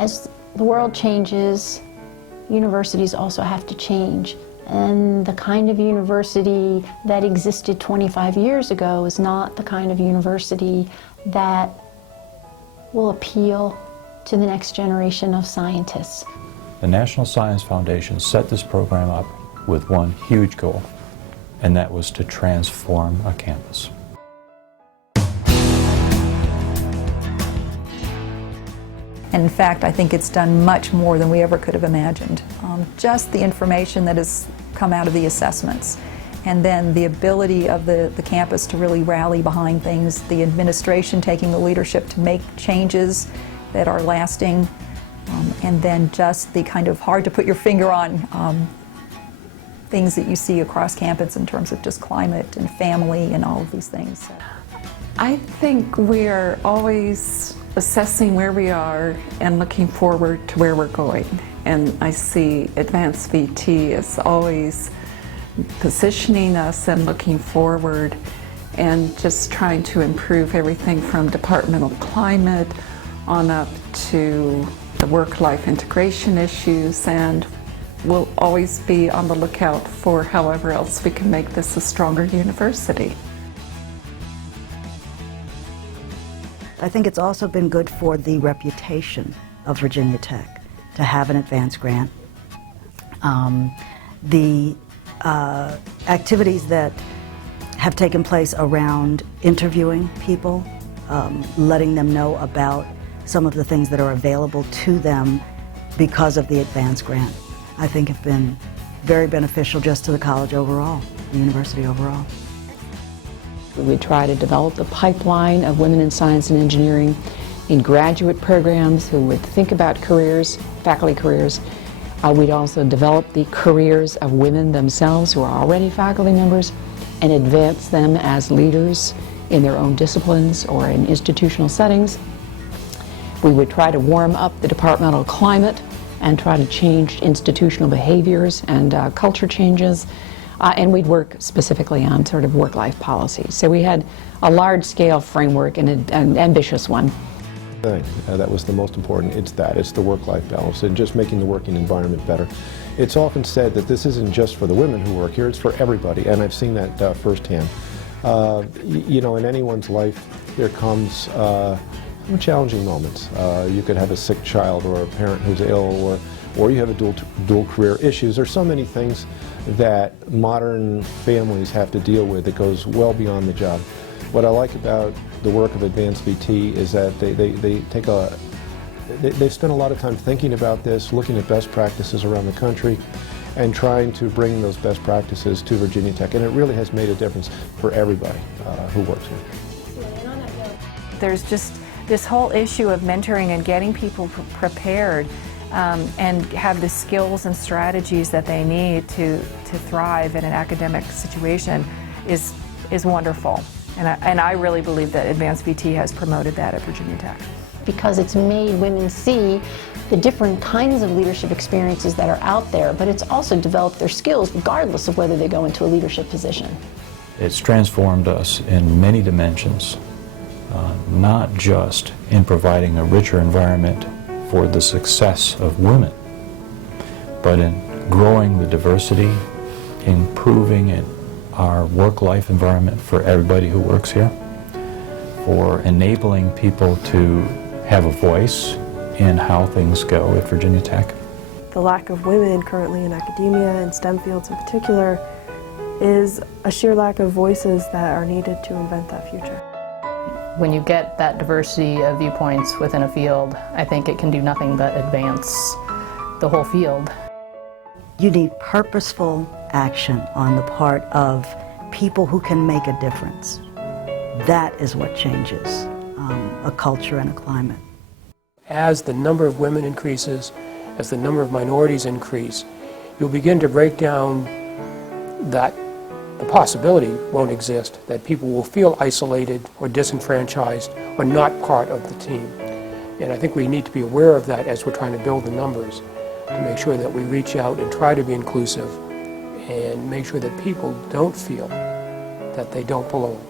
As the world changes, universities also have to change. And the kind of university that existed 25 years ago is not the kind of university that will appeal to the next generation of scientists. The National Science Foundation set this program up with one huge goal, and that was to transform a campus. And in fact, I think it's done much more than we ever could have imagined. Just the information that has come out of the assessments, and then the ability of the campus to really rally behind things, the administration taking the leadership to make changes that are lasting, and then just the kind of hard to put your finger on things that you see across campus in terms of just climate and family and all of these things. I think we are always assessing where we are and looking forward to where we're going. And I see AdvanceVT as always positioning us and looking forward and just trying to improve everything from departmental climate on up to the work-life integration issues, and we'll always be on the lookout for however else we can make this a stronger university. I think it's also been good for the reputation of Virginia Tech to have an advance grant. The activities that have taken place around interviewing people, letting them know about some of the things that are available to them because of the advance grant, I think have been very beneficial just to the college overall, the university overall. We try to develop the pipeline of women in science and engineering in graduate programs who would think about careers, faculty careers. We'd also develop the careers of women themselves who are already faculty members and advance them as leaders in their own disciplines or in institutional settings. We would try to warm up the departmental climate and try to change institutional behaviors and culture changes. And we'd work specifically on sort of work-life policy. So we had a large-scale framework and an ambitious one. That was the most important. It's the work-life balance and just making the working environment better. It's often said that this isn't just for the women who work here, it's for everybody, and I've seen that firsthand. You know, in anyone's life there comes challenging moments. You could have a sick child or a parent who's ill, or you have a dual career issues. There's so many things that modern families have to deal with that goes well beyond the job. What I like about the work of AdvanceVT is that they spend a lot of time thinking about this, looking at best practices around the country, and trying to bring those best practices to Virginia Tech. And it really has made a difference for everybody who works here. There's just this whole issue of mentoring and getting people prepared and have the skills and strategies that they need to thrive in an academic situation is wonderful. And I really believe that AdvanceVT has promoted that at Virginia Tech. Because it's made women see the different kinds of leadership experiences that are out there, but it's also developed their skills regardless of whether they go into a leadership position. It's transformed us in many dimensions, not just in providing a richer environment for the success of women, but in growing the diversity, improving our work-life environment for everybody who works here, for enabling people to have a voice in how things go at Virginia Tech. The lack of women currently in academia and STEM fields in particular is a sheer lack of voices that are needed to invent that future. When you get that diversity of viewpoints within a field, I think it can do nothing but advance the whole field. You need purposeful action on the part of people who can make a difference. That is what changes a culture and a climate. As the number of women increases, as the number of minorities increase, you'll begin to break down that the possibility won't exist that people will feel isolated or disenfranchised or not part of the team. And I think we need to be aware of that as we're trying to build the numbers to make sure that we reach out and try to be inclusive and make sure that people don't feel that they don't belong.